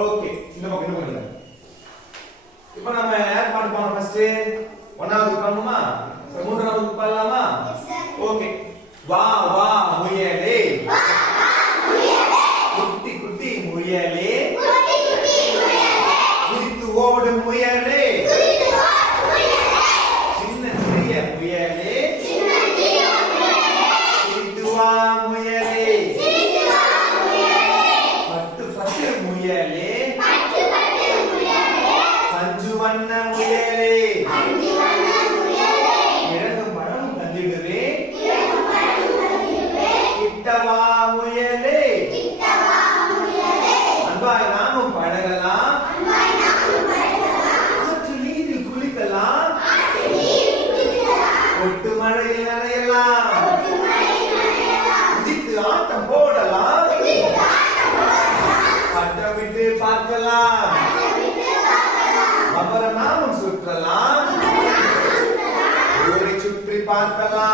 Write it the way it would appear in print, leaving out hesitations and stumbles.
okay இந்த பக்கம் இப்போ நம்ம யார் பாட்டு பாடணும் ஃபர்ஸ்ட் ஒன்னாவது பாடணுமா மூன்றாவது பாடலாமா ஓகே வா வா முயலே குட்டி குட்டி முயலே குதித்து ஓடும் முயலே சின்ன சிறிய முயலே சிரித்து வா முயலே பட்டு பட்டு முயலே பஞ்சு வண்ண முயலே இறகு மரம் தந்திடுவே கிட்டவா முயலே அன்பாய் நாமும் பழகலாம் ஆற்று நீரில் குளிக்கலாம் ஒட்டு மழையில் நனையலாம் குதித்து ஆட்டம் போடலாம் பட்டமிட்டு பார்க்கலாம் அப்புறம் நாமும் சுற்றலாம் ஊரை சுற்றி பார்க்கலாம்